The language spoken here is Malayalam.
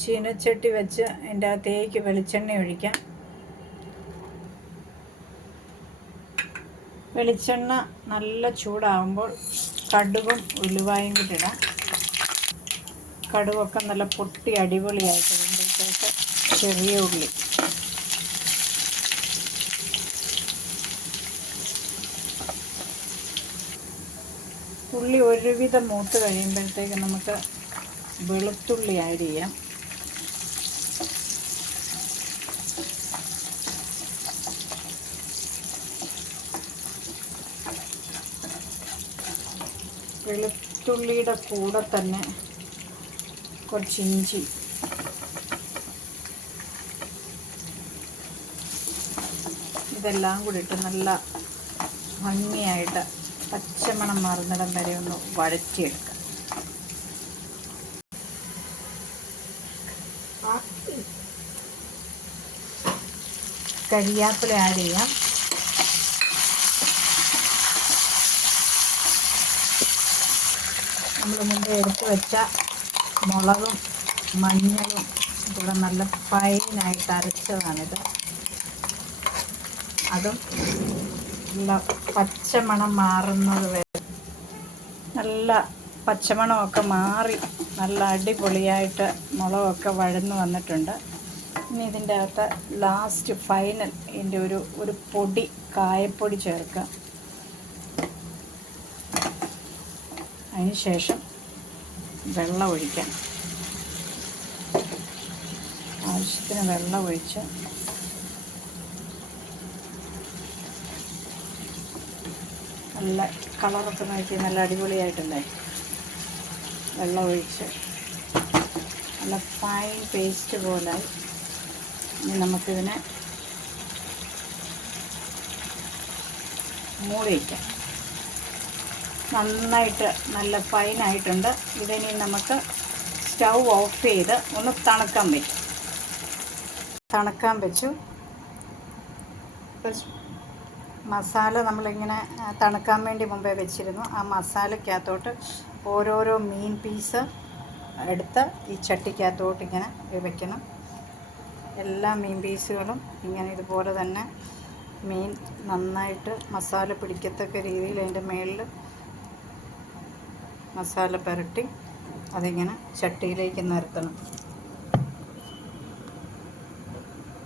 ചീനച്ചട്ടി വെച്ച് അതിൻ്റെ അകത്തേക്ക് വെളിച്ചെണ്ണ ഒഴിക്കാം. വെളിച്ചെണ്ണ നല്ല ചൂടാകുമ്പോൾ കടുകും ഉലുവായും കൂടി ഇടാം. കടുകൊക്കെ നല്ല പൊട്ടി അടിപൊളിയായിട്ട് വരുമ്പോഴത്തേക്ക് ചെറിയ ഉള്ളി, ഉള്ളി ഒരുവിധം മൂത്ത് കഴിയുമ്പോഴത്തേക്ക് നമുക്ക് വെളുത്തുള്ളി ആഡ് ചെയ്യാം. വെളുത്തുള്ളിയുടെ കൂടെ തന്നെ കുറച്ച് ഇഞ്ചി, ഇതെല്ലാം കൂടി ഇട്ട് നല്ല ഭംഗിയായിട്ട് പച്ചമണം മാറുന്നിടം വരെ ഒന്ന് വഴറ്റിയെടുക്കാം. കരിയാപ്പില ആഡ് ചെയ്യാം. നമ്മൾ മുമ്പ് എടുത്ത് വെച്ച മുളകും മഞ്ഞളും കൂടെ നല്ല ഫൈനായിട്ട് അരച്ചതാണിത്. അതും നല്ല പച്ചമണം മാറുന്നത് വരെ, നല്ല പച്ചമണമൊക്കെ മാറി നല്ല അടിപൊളിയായിട്ട് മുളകൊക്കെ വഴന്ന് വന്നിട്ടുണ്ട്. ഇനി ഇതിൻ്റെ അകത്ത് ലാസ്റ്റ് ഫൈനൽ ഇതിൻ്റെ ഒരു പൊടി, കായപ്പൊടി ചേർക്കുക. അതിന് ശേഷം വെള്ളം ഒഴിക്കാം. ആവശ്യത്തിന് വെള്ളം ഒഴിച്ച് നല്ല കളറൊക്കെ നോക്കി നല്ല അടിപൊളിയായിട്ടല്ലേ. വെള്ളം ഒഴിച്ച് നല്ല ഫൈൻ പേസ്റ്റ് പോലായി. ഇനി നമുക്കിതിനെ മൂടി വയ്ക്കാം. നന്നായിട്ട് നല്ല ഫൈനായിട്ടുണ്ട്. ഇതിനി നമുക്ക് സ്റ്റൗ ഓഫ് ചെയ്ത് ഒന്ന് തണുക്കാൻ വയ്ക്കും. തണുക്കാൻ വെച്ചു. മസാല നമ്മളിങ്ങനെ തണുക്കാൻ വേണ്ടി മുമ്പേ വെച്ചിരുന്നു. ആ മസാലയ്ക്കകത്തോട്ട് ഓരോരോ മീൻ പീസ് എടുത്ത് ഈ ചട്ടിക്കകത്തോട്ട് ഇങ്ങനെ വെക്കണം. എല്ലാ മീൻ പീസുകളും ഇങ്ങനെ ഇതുപോലെ തന്നെ മീൻ നന്നായിട്ട് മസാല പിടിക്കത്തക്ക രീതിയിൽ അതിൻ്റെ മുകളിൽ മസാല പുരട്ടി അതിങ്ങനെ ചട്ടിയിലേക്ക് നിരത്തണം.